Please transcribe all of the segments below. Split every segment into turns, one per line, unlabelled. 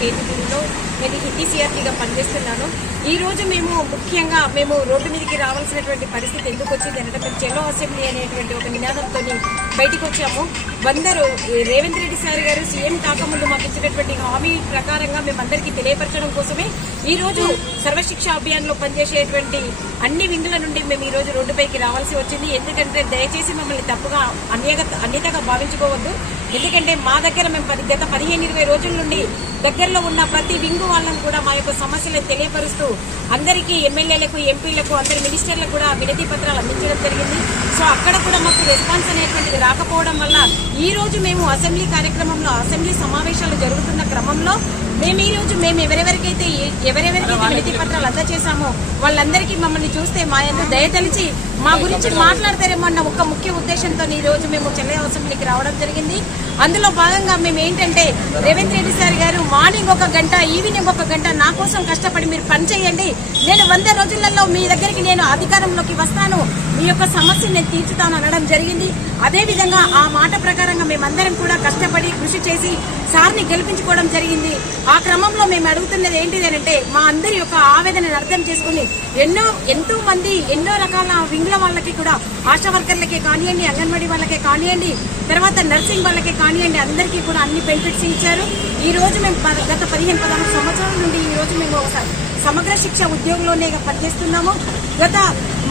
కేజీలో నేను హిటీసీఆర్టీగా సిఆర్టీగా పనిచేస్తున్నాను. ఈ రోజు మేము ముఖ్యంగా మేము రోడ్డు మీదకి రావాల్సినటువంటి పరిస్థితి ఎందుకు వచ్చింది అంటే జలో అసెంబ్లీ అనేటువంటి ఒక నినాదంతో బయటకు వచ్చాము. వందరు. రేవంత్ రెడ్డి సార్ గారు సీఎం కాకముందు మాకు ఇచ్చినటువంటి హామీ ప్రకారంగా మేమందరికీ తెలియపరచడం కోసమే ఈ రోజు సర్వశిక్ష అభియాన్లో పనిచేసేటువంటి అన్ని వింగుల నుండి మేము ఈ రోజు రోడ్డుపైకి రావాల్సి వచ్చింది. ఎందుకంటే దయచేసి మమ్మల్ని తప్పుగా అన్యగత అన్యతగా భావించుకోవద్దు. ఎందుకంటే మా దగ్గర మేము పది- గత పదిహేను ఇరవై రోజుల నుండి దగ్గరలో ఉన్న ప్రతి వింగు వాళ్ళని కూడా మా యొక్క సమస్యలను తెలియపరుస్తూ అందరికీ ఎమ్మెల్యేలకు ఎంపీలకు అందరి మినిస్టర్లకు కూడా వినతి పత్రాలు అందించడం జరిగింది. సో అక్కడ కూడా మాకు రెస్పాన్స్ అనేటువంటిది రాకపోవడం వల్ల ఈ రోజు మేము అసెంబ్లీ కార్యక్రమంలో అసెంబ్లీ సమావేశాలు జరుగుతున్న క్రమంలో మేము ఈ రోజు మేము ఎవరెవరికైతే ఎవరెవరికైతే వినతి పత్రాలు అందజేశామో వాళ్ళందరికీ మమ్మల్ని చూస్తే మా యొక్క దయతలిచి మా గురించి మాట్లాడతారేమో అన్న ఒక ఉద్దేశంతో ఈ రోజు మేము చెన్నై అసెంబ్లీకి రావడం జరిగింది. అందులో భాగంగా మేము ఏంటంటే రేవంత్ రెడ్డి సార్ గారు మార్నింగ్ ఒక గంట ఈవినింగ్ ఒక గంట నా కోసం కష్టపడి మీరు పని చేయండి. నేను వంద రోజులలో మీ దగ్గరికి నేను అధికారంలోకి వస్తాను. మీ యొక్క సమస్యను నేను తీర్చుతాను అనడం జరిగింది. అదేవిధంగా ఆ మాట ప్రకారంగా మేమందరం కూడా కష్టపడి కృషి చేసి సార్ని గెలిపించుకోవడం జరిగింది. ఆ క్రమంలో మేము అడుగుతున్నది ఏంటిది అంటే మా అందరి యొక్క ఆవేదనను అర్థం చేసుకుని ఎన్నో ఎంతో మంది ఎన్నో రకాల వింగ్ల వాళ్ళకి కూడా ఆశా వర్కర్లకే కానివ్వండి అంగన్వాడీ వాళ్ళకే కానివ్వండి తర్వాత నర్సింగ్ వాళ్ళకే కానివ్వండి అందరికీ కూడా అన్ని బెనిఫిట్స్ ఇచ్చారు. ఈ రోజు మేము గత పదిహేను పదహారు సంవత్సరాల నుండి ఈ రోజు మేము ఒకసారి సమగ్ర శిక్ష ఉద్యోగంలోనే పనిచేస్తున్నాము. గత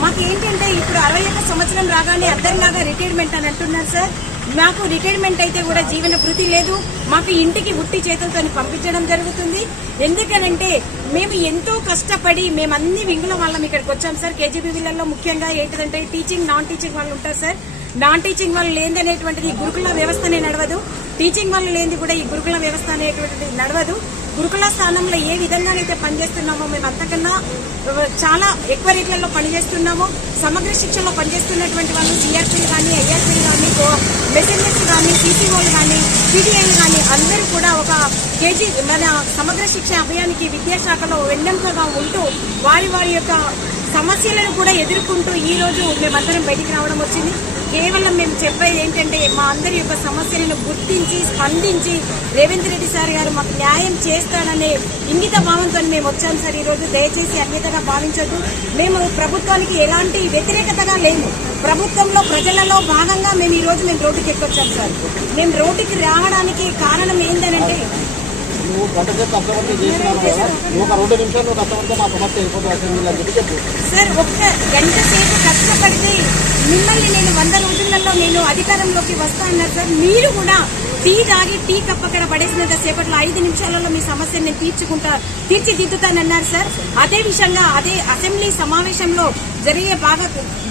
మాకు ఏంటంటే ఇప్పుడు అరవై ఒక్క సంవత్సరం రాగానే అర్థంలాగా రిటైర్మెంట్ అని అంటున్నారు సార్ మాకు రిటైర్మెంట్ అయితే కూడా జీవన భృతి లేదు. మాకు ఇంటికి ఉట్టి చేతులతో పంపించడం జరుగుతుంది. ఎందుకనంటే మేము ఎంతో కష్టపడి మేము అన్ని వింగుల వాళ్ళం ఇక్కడికి వచ్చాం సార్. కేజీబీవీలలో ముఖ్యంగా ఏంటంటే టీచింగ్ నాన్ టీచింగ్ వాళ్ళు ఉంటారు సార్. నాన్ టీచింగ్ వాళ్ళు లేనిది అనేటువంటిది గురుకుల వ్యవస్థనే నడవదు. టీచింగ్ వాళ్ళు లేనిది కూడా ఈ గురుకుల వ్యవస్థ అనేటువంటిది నడవదు. గురుకుల స్థానంలో ఏ విధంగానైతే పనిచేస్తున్నామో మేము అంతకన్నా చాలా ఎక్కువ రేట్లలో పనిచేస్తున్నాము. సమగ్ర శిక్షణలో పనిచేస్తున్నటువంటి వాళ్ళు సిఆర్పీలు కానీ ఐఆర్పీలు కానీ మెసెంజర్స్ కానీ సిసిఓలు కానీ పీడీఐలు కానీ అందరూ కూడా ఒక కేజీ మన సమగ్ర శిక్ష అభియానికి విద్యాశాఖలో వెన్నెంకగా ఉంటూ వారి వారి యొక్క సమస్యలను కూడా ఎదుర్కొంటూ ఈ రోజు మేమందరం బయటికి రావడం వచ్చింది. కేవలం మేము చెప్పేది ఏంటంటే మా అందరి యొక్క సమస్యలను గుర్తించి స్పందించి రేవంత్ రెడ్డి సార్ గారు మాకు న్యాయం చేస్తాడనే ఇంగిత భావంతో మేము వచ్చాం సార్ ఈరోజు. దయచేసి అన్యతగా భావించొద్దు. మేము ప్రభుత్వానికి ఎలాంటి వ్యతిరేకతగా లేము. ప్రభుత్వంలో ప్రజలలో భాగంగా మేము ఈరోజు మేము రోడ్డుకి ఎక్కొచ్చాం సార్. మేము రోడ్డుకి రావడానికి కారణం ఏంటనంటే
నువ్వు గంట సేపు కష్టపడితే చేస్తున్నావు కదా నువ్వు ఒక రెండు నిమిషాలు నువ్వు కష్టపడితే మా సమస్య అయిపోతుంది అని చెప్పి చెప్పు.
సార్ ఒక్క గంట సేపు కష్టపడితే మిమ్మల్ని నేను వంద రోజులలో నేను అధికారంలోకి వస్తా అన్నారు సార్ మీరు కూడా టీ తాగి టీ కప్ అక్కడ పడేసినంత సేపట్లో ఐదు నిమిషాలలో మీ సమస్యను నేను తీర్చుకుంటా తీర్చిదిద్దుతానన్నారు సార్. అదే విషయంగా అదే అసెంబ్లీ సమావేశంలో జరిగే భాగ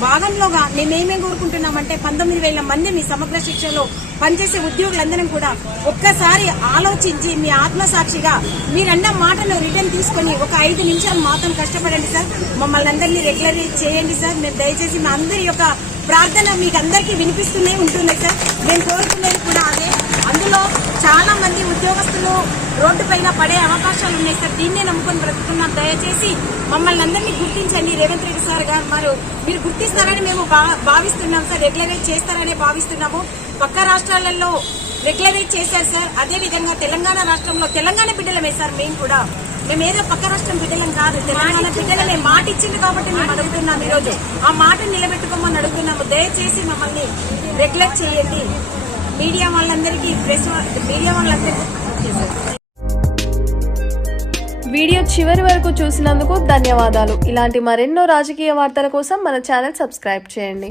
భాగంలోగా మేమేమేం కోరుకుంటున్నామంటే పంతొమ్మిది వేల మంది మీ సమగ్ర శిక్షలో పనిచేసే ఉద్యోగులందరం కూడా ఒక్కసారి ఆలోచించి మీ ఆత్మసాక్షిగా మీరన్న మాటను రిటర్న్ తీసుకొని ఒక ఐదు నిమిషాలు మాత్రం కష్టపడండి సార్. మమ్మల్ని అందరినీ రెగ్యులర్ చేయండి సార్. మేము దయచేసి మా అందరి యొక్క ప్రార్థన మీకు అందరికీ వినిపిస్తూనే ఉంటుంది సార్. మేము కోరుకునేది కూడా అదే. అందులో చాలా మంది ఉద్యోగస్తులు రోడ్డు పైన పడే అవకాశాలు ఉన్నాయి సార్. దీన్నే నమ్ముకొని బ్రతుకున్నాం దయచేసి మమ్మల్ని అందరినీ గుర్తించండి. రేవంత్ రెడ్డి సార్ గారు మరి. మీరు గుర్తిస్తారని మేము భావిస్తున్నాం సార్. రెగ్యులరైజ్ చేస్తారని భావిస్తున్నాము. పక్క రాష్ట్రాలలో రెగ్యులరైజ్ చేశారు సార్. అదే విధంగా తెలంగాణ రాష్ట్రంలో తెలంగాణ బిడ్డలమే సార్ మేము కూడా. మేము ఏదో పక్క రాష్ట్రం బిడ్డలం కాదు. తెలంగాణ బిడ్డలమే మాట ఇచ్చింది కాబట్టి మేము అడుగుతున్నాం ఈ రోజు ఆ మాట నిలబెట్టుకోమని అడుగుతున్నాము. దయచేసి మమ్మల్ని రెగ్యులర్ చేయండి. మీడియా వాళ్ళందరికీ ప్రెస్ మీడియా వాళ్ళందరికీ
వీడియో చివరి వరకు చూసినందుకు ధన్యవాదాలు. ఇలాంటి మరెన్నో రాజకీయ వార్తల కోసం మన ఛానల్ సబ్స్క్రైబ్ చేయండి.